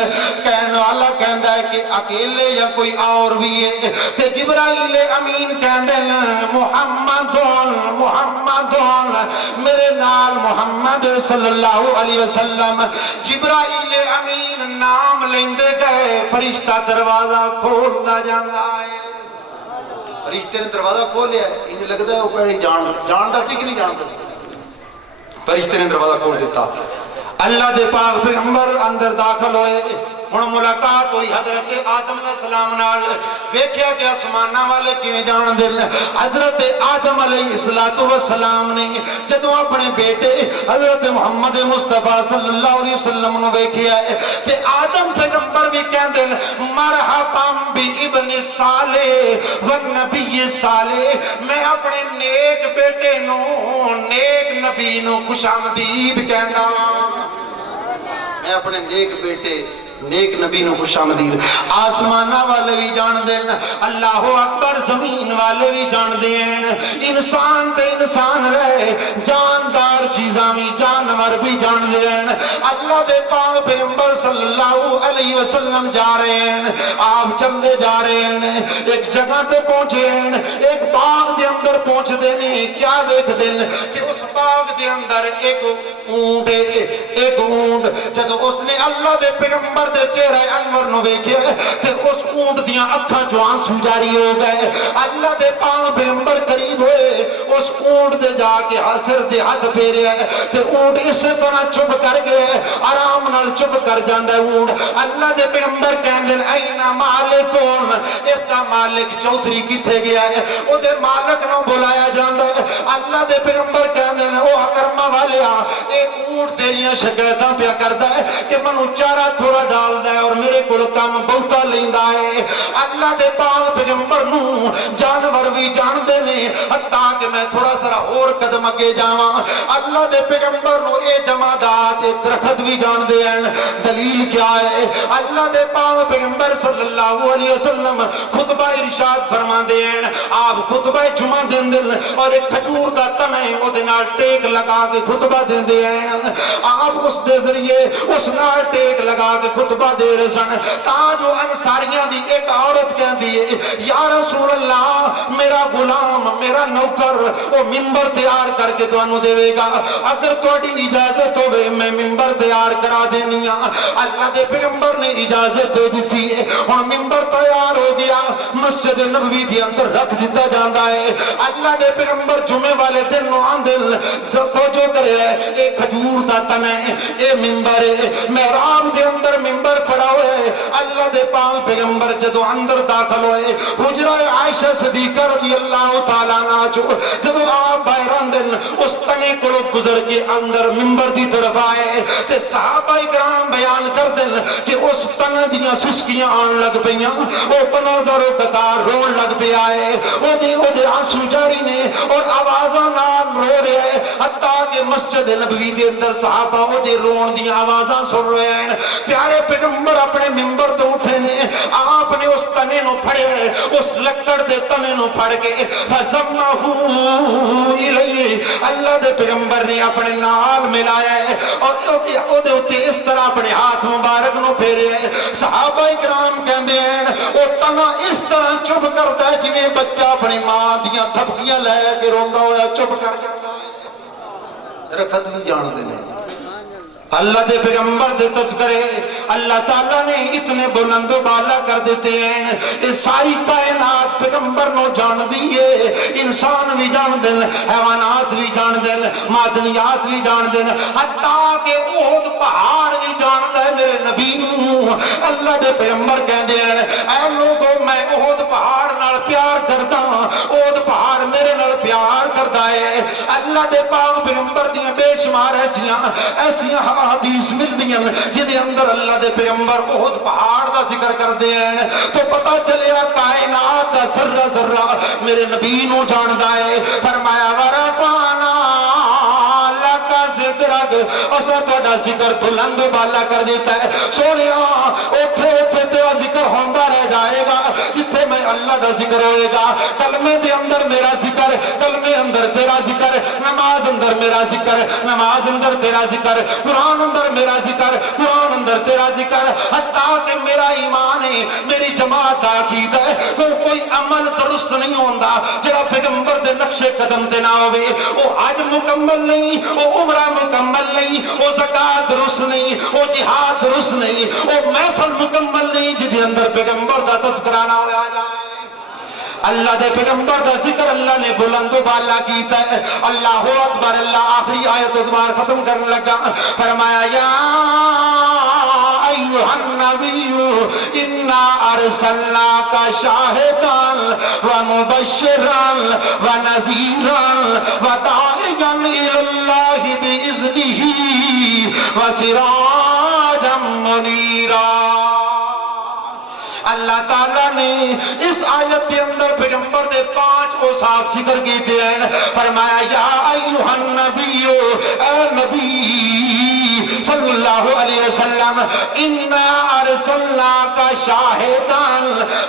کہنے والا کہندا ہے کہ اکیلے یا کوئی اور بھی ہے، تے جبرائیل امین کہندے ہیں محمدون میرے نال محمد صلی اللہ علیہ وسلم۔ جبرائیل امین نام لیندے گئے، فرشتہ دروازہ کھولنا جاندا ہے، فرشتے نے دروازہ کھولیا ہے، انہیں لگتا ہے وہ پہلے جاندا سی کہ نہیں جاندا سی، فرشتے نے دروازہ کھول دیتا، اللہ دے پاک پیغمبر اندر داخل ہوئے، ہن ملاقات ہوئی حضرت آدم علیہ السلام نال، ویکھیا کہ آسماناں والے کیویں جان دین، حضرت آدم علیہ السلام نے جدوں اپنے بیٹے حضرت محمد مصطفیٰ صلی اللہ علیہ وسلم نو ویکھیا ہے تے آدم پیغمبر بھی کہندے مرحبا بابن صالح والنبی صالح، میں اپنے نیک بیٹے نو، نیک نبی نو خوش آمدید کہنا، میں اپنے نیک بیٹے نیک نبی نو خوش آمدید آسمانہ والے بھی جان دین اللہ اکبر زمین والے بھی جان دین انسان تے انسان رہے جاندار چیزاں بھی جانور بھی جان دین اللہ دے پاک پیغمبر صلی اللہ علیہ وسلم جا رہے ہیں آپ چلے جا رہے ہیں ایک جگہ تے پہنچے ہیں ایک باغ دے اندر پہنچ دینے کیا دیکھ دین کہ اس باغ دے اندر ایک اونٹ جب اس نے اللہ دے پیغمبر دے چہرہ انور نو ویکھیا تے اس اونٹ دیاں اکھاں چوں آنسو جاری ہو گئے اللہ دے پاک پیغمبر قریب ہوئے اس اونٹ دے جا کے سر دے ہاتھ پھیریا تے اونٹ اس طرح چپ کر گئے آرام نال چپ کر جاندا ہے اونٹ اللہ دے پیغمبر کہندے اینا مالکون اس دا مالک چوتھری کتے گیا ہے او دے مالک نو بلایا جاندا ہے اللہ دے پیغمبر کہندے او اکرما والیا اے اونٹ تیریاں شکایتاں پیا کردا ہے کہ منو چارہ تھوڑا ڈالدا ہے اور میرے کول کام بہتا لیندا ہے اللہ دے پاک پیغمبر نو جانور بھی جان دے نے حتیٰ کہ میں تھوڑا سا اور قدم اگے جاواں اللہ دے پیغمبر نو اے جمادات درخت بھی جان دے ہیں دلیل کیا ہے اللہ دے پاک پیغمبر صلی اللہ علیہ وسلم خطبہ ارشاد فرما دے ہیں آپ خطبہ جمعہ دن دل اور ایک کھجور دا تن ہے وہ دے نال ٹیک لگا کے خطبہ دن دے ہیں آپ اس دے ذریعے اس نال ٹیک لگا کے خطبہ دے رہے سن تاں جو انصاریاں دی ایک عورت کہندی ہے یا رسول اللہ میرا غلام میرا نوکر وہ منبر تیار کر کے تانوں دے گا اگر تہاڈی اجازت ہوے میں منبر تیار کرا دینی ہاں اللہ دے پیغمبر نے اجازت دے دتی ہے ہن منبر تیار ہو گیا مسجد نبوی دے اندر رکھ دتا جاندا ہے اللہ دے پیغمبر جمعے والے دن نو آندل تو جو کرے اے کھجور دا تن ہے اے منبر ہے محراب دے اندر منبر پڑا ہوا ہے اللہ دے پاک پیغمبر جدو اندر داخل ہوئے حجرہ عائشہ صدیقہ رضی اللہ تعالیٰ عنہ جدو آپ باہران دن اس تنے کو گزر کے اندر منبر دی طرف آئے تے صحابہ اکرام بیان کر دن کہ اس تنے دیاں سسکیاں آن لگ پئیاں وہ تناظر و قطار رون لگ پہ آئے وہ دے آنسو جاری نے اور آوازاں نال رو رہے ہیں حتیٰ کہ مسجد نبوی دے اندر صحابہ وہ دے رون دی آوازاں سن رہے ہیں پیارے پیغمبر اپنے منبر تو اٹھے نے آپ نے اس تنے نو پھڑے اس لکڑ دے تنے نو پھڑ کے فَزَمَّهُ إِلَيْهِ اللہ دے پیغمبر نے اپنے نال ملایا ہے اور دے اتے اس طرح اپنے ہاتھ مبارک نو پھیرے ہیں صحابہ اکرام کہندے ہیں وہ تنا اس طرح چپ کرتا ہے جنہیں بچہ اپنی ماں دیاں تھپکیاں لے کے روندا ہوا چپ کر جاتا ہے درخت بھی جان دے نے اللہ دے پیغمبر دے تذکرے اللہ تعالیٰ نے اتنے بلند و بالا کر دیتے ہیں اس ساری کائنات پیغمبر نو جان دیئے انسان بھی جان دن حیوانات بھی جان دن معدنیات بھی جان دن حتیٰ کہ احد پہاڑ بھی جان دے میرے نبی نو اللہ دے پیغمبر کہہ دے اے لوگوں میں احد پہاڑ نال پیار کرتا احد پہاڑ میرے نال پیار کرتا ہے اللہ دے پاک پیغمبر دیاں بے شمار ایسیاں حدیث مل دیاں جدے اندر اللہ دے پیغمبر احد پہاڑ دا ذکر کر دے ہیں تو پتا چلیا کائنات دا ذرہ ذرہ میرے نبی نو جاندہ ہے فرمایا ورفانا لکا ذکرک اسا تھوڑا ذکر بلند بالا کر دیتا ہے سونیا اٹھے اٹھے تیرا ذکر ہوندہ رہ جائے گا جتھے میں اللہ دا ذکر ہوئے گا کلمے دے اندر میرا ذکر کلمے اندر تیرا ذکر نماز اندر میرا ذکر نماز اندر تیرا ذکر قرآن اندر میرا ذکر قرآن اندر تیرا ذکر حتیٰ کہ میرا ایمان ہے میری جماعت عقیدہ ہے کوئی عمل درست نہیں ہوندہ جڑا پیغمبر دے نقش قدم دے نہ ہوئے وہ حج مکمل نہیں وہ عمرہ مکمل نہیں وہ زکاة درست نہیں وہ جہاد درست نہیں وہ محفل مکمل نہیں جدے اندر پیغمبر دا تذکرہ نہ ہوا جائے اللہ دے پیغمبر دا ذکر اللہ نے بلند و بالا کیتا ہے اللہ اکبر اللہ آخری آیت ادوار ختم کرنے لگا فرمایا یا ایوہ النبی انا ارسلناکا شاہدان و مبشران و نذیران و داعیان الاللہ بإذنہ و سراجا منیرا اللہ تعالیٰ نے اس آیت کے اندر پیغمبر دے 5 اوصاف ذکر کیتے ہیں فرمایا یا ایوہ النبی اے نبی صلی اللہ علیہ وسلم انا ارسلناک شاہدان،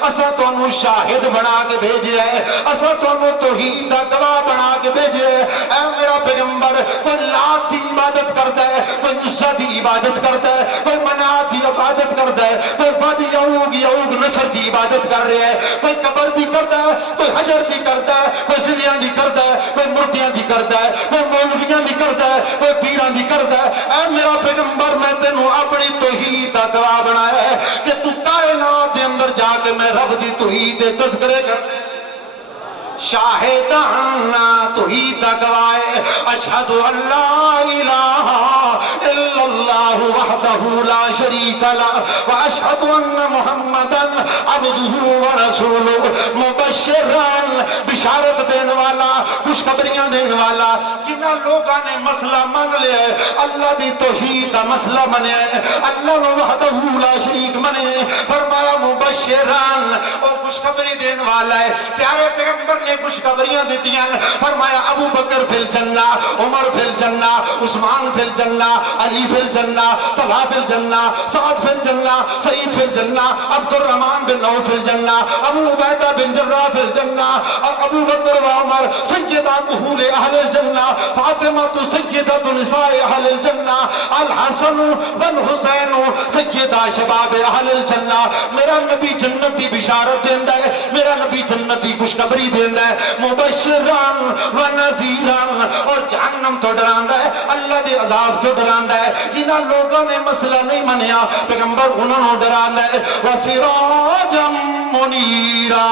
اسا تانوں شاہد بنا کے بھیجیا ہے، اسا تانوں توحید دا گواہ بنا کے بھیجیا ہے۔ اے میرا پیغمبر، کوئی لات دی عبادت کرتا ہے، کوئی عزا دی عبادت کرتا ہے، کوئی منات دی عبادت کرتا ہے، کوئی ود یعوق نصر دی عبادت کر رہا ہے، کوئی قبر دی کرتا ہے، کوئی حجر دی کرتا ہے، کوئی زلیاں دی کرتا ہے، کوئی مردیاں دی کرتا ہے، کوئی مولویاں دی کرتا ہے، کوئی پیران دی کرتا ہے۔ اے میرا پیغمبر، میں تینوں اپنی توحید دا گواہ بنایا ہے کہ تو کائنات دے اندر جا کے میں رب دی توحید دے تذکرے کر دے۔ شاہدان توحید دا گواہ ہے، اشہد ان لا الہ الا اللہ وحدہ لا شریک لہ واشہد ان محمدا عبدہ ورسولہ، مبشران بشارت دینے والا، خوشخبریاں دینے والا، جنہاں لوگاں نے مسئلہ مان لیا ہے، اللہ دی توحید دا مسئلہ منے ہے، اللہ وحدہ لا شریک منے، فرمایا مبشران، اور خوشخبری دینے والا ہے۔ پیارے پیغمبر نے خوشخبریاں دیتی ہیں، فرمایا ابو بکر فی الجنہ، عمر فی الجنہ، عثمان فی الجنہ، علی فی الجنہ، طلحہ فی الجنہ، سعد فی الجنہ، سعید فی الجنہ، عبد الرحمن بن عوف فی الجنہ، ابو عبیدہ بن جراح فی الجنہ، ابو بکر و عمر سیدہ کہول اہل الجنہ، فاطمہ سیدۃ نساء اہل الجنہ، الحسن والحسین سیدہ شباب اہل الجنہ۔ میرا نبی جنت دی بشارت دیندا ہے، میرا نبی جنت دی خوشخبری دیندا ہے، مبشران و نذیران، اور جہنم تو ڈراندا ہے، اللہ دے عذاب تو ڈراندا ہے۔ جنہاں لوگوں نے مسئلہ نہیں منیا، پیغمبر انہوں نے ڈراندا ہے، وسراجا منیرا،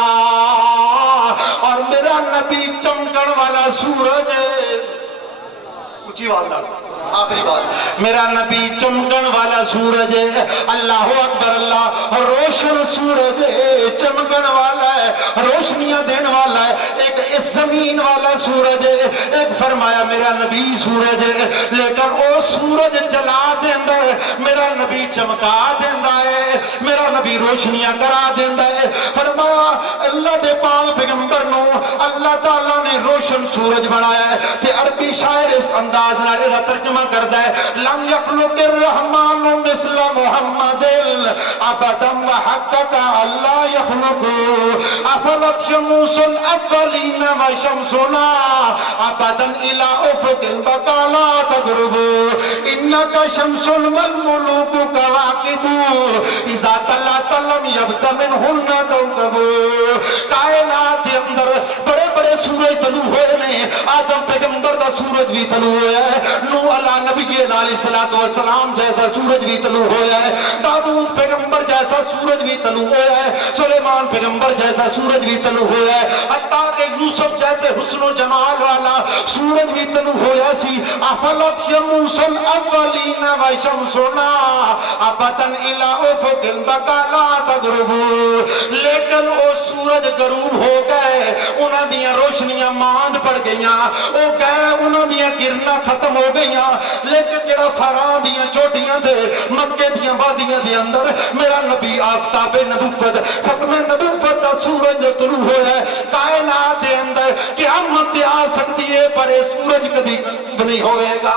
اور میرا نبی چمکن والا سورج ہے۔ اونچی آواز آخری بات، میرا نبی چمکن والا سورج ہے، اللہ اکبر، اللہ روشن سورج ہے، چمکن والا ہے، روشنیاں دینے والا ہے۔ ایک اس زمین والا سورج ہے، ایک فرمایا میرا نبی سورج ہے، لیکن او سورج جلا دیندا ہے، میرا نبی چمکا دیندا ہے، میرا نبی روشنیاں کرا دیندا ہے۔ فرمایا اللہ دے پاک پیغمبر نو اللہ تعالیٰ نے روشن سورج بنایا ہے، تے عربی شاعر اس انداز نال ترجمہ کرتا ہے، لم یخلق الرحمن مثل محمد ابدا وحقق اللہ یخلق، افلت شموس الاولین وشمسنا ابدا الى افق بقا لا تغرب، انک شمس والملوک کواکب اذا طلعت لم یبق منہن کوکب۔ کائنات کے اندر بڑے بڑے سورج طلوع ہوئے نے، آدم پیغمبر دا سورج بھی طلوع ہوا ہے، نوح علیہ نبی علیہ السلام جیسا سورج بھی طلوع ہوا ہے، داؤد پیغمبر جیسا سورج بھی طلوع ہوا ہے، سلیمان پیغمبر جیسا سورج بھی طلوع ہوا ہے، حتیٰ کہ یوسف جیسے حسن و جمال والا سورج بھی طلوع ہوا سی۔ افلت شموس الاولین وشمسنا ابدا الی افق بقا لا تغرب، لیکن او سورج غروب ہو گئے، انہاں دیاں روشنیاں ماند پڑ گئیاں، او گئے انہاں دیاں کرناں ختم ہو گئیاں، لیکن جڑا فراں دیاں چوٹیاں دے مکے دیاں وادیاں دے اندر میرا نبی آفتاب نبوت ختم نبوت دا سورج طلوع ہویا ہے۔ کائنات دے اندر قیامت آ سکتی ہے، پر یہ سورج کدی غروب نہیں ہوئے گا،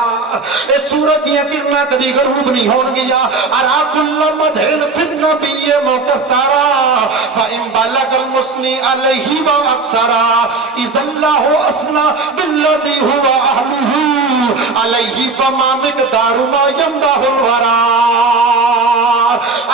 یہ سورج دیاں کرناں کدی غروب نہیں ہون گیا۔ ارا کل مدھن فی النبی مکثرا فإن بلغ المثنی علیہ واکثرا اذ اللہ اسنا بالذی ہوا اہلہ علیہ فما مقدار ما یمدح الورا۔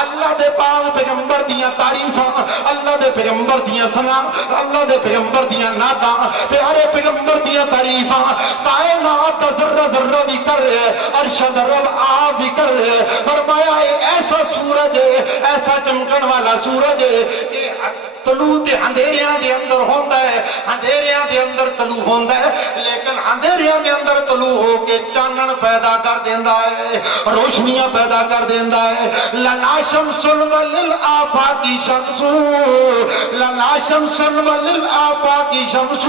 اللہ دے پاک پیغمبر دیاں تعریفاں، اللہ دے پیغمبر دیاں ثنا، اللہ دے پیغمبر دیاں نعتاں، پیارے پیغمبر دیاں تعریفاں، کائنات دا ذرہ ذرہ بھی کر رہے، عرش دا رب آپ بھی کر رہے۔ فرمایا ایسا سورج ہے، ایسا چمکن والا سورج ہے کہ طلوع تے اندھیریاں دے اندر ہوندا ہے، اندھیریاں دے اندر طلوع ہوندا ہے، لیکن اندھیریاں دے اندر طلوع ہو کے چانن پیدا کر دیندا ہے، روشنیاں پیدا کر دیندا ہے۔ للا شمس وللآفاق شمس، للا شمس وللآفاق شمس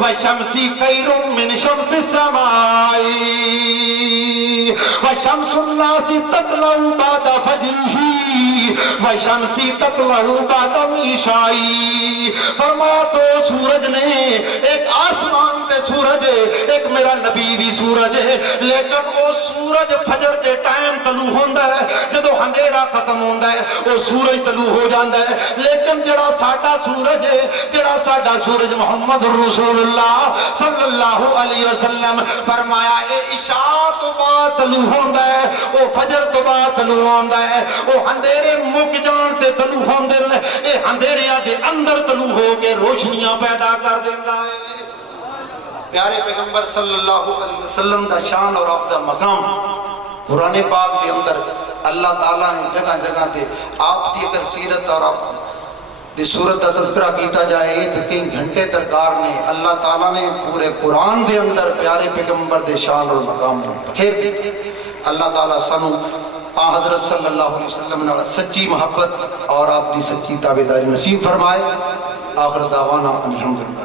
وشمسی خیر من شمس السماء وشمس الناس تطلع بعد فجرہ وشمسی تطلع بعد عشاء۔ فرمایا تو سورج نے ایک آسمان پہ سورج ہے، ایک میرا نبی بھی سورج ہے، لیکن وہ سورج فجر دے ٹائم طلوع ہوندا ہے، جدو اندھیرا ختم ہوندا ہے وہ سورج طلوع ہو جاندا ہے۔ لیکن جڑا ساڈا سورج ہے، جڑا ساڈا سورج محمد رسول اللہ صلی اللہ علیہ وسلم فرمایا اے عشاء تو بعد طلوع ہوندا ہے، وہ فجر تو بعد طلوع ہوندا ہے، وہ اندھیرے مک جان تے طلوع ہوندے نے، اے اندھیریاں دے اندر طلوع ہو کے روشنیاں پیدا کر دیندا ہے۔ پیارے پیغمبر صلی اللہ علیہ وسلم دا شان اور آپ دا مقام قرآن پاک کے اندر اللہ تعالیٰ نے جگہ جگہ تے آپ دی اگر سیرت اور آپ دی صورت کا تذکرہ کیتا جائے تو کئی گھنٹے درکار نے اللہ تعالیٰ نے پورے قرآن دے اندر پیارے پیغمبر دے شان اور مقام بخیر دی۔ اللہ تعالیٰ سانو حضرت صلی اللہ علیہ وسلم نے سچی محبت اور آپ دی سچی تابعداری نصیب فرمائے۔ آخر دعوانا الحمدللہ۔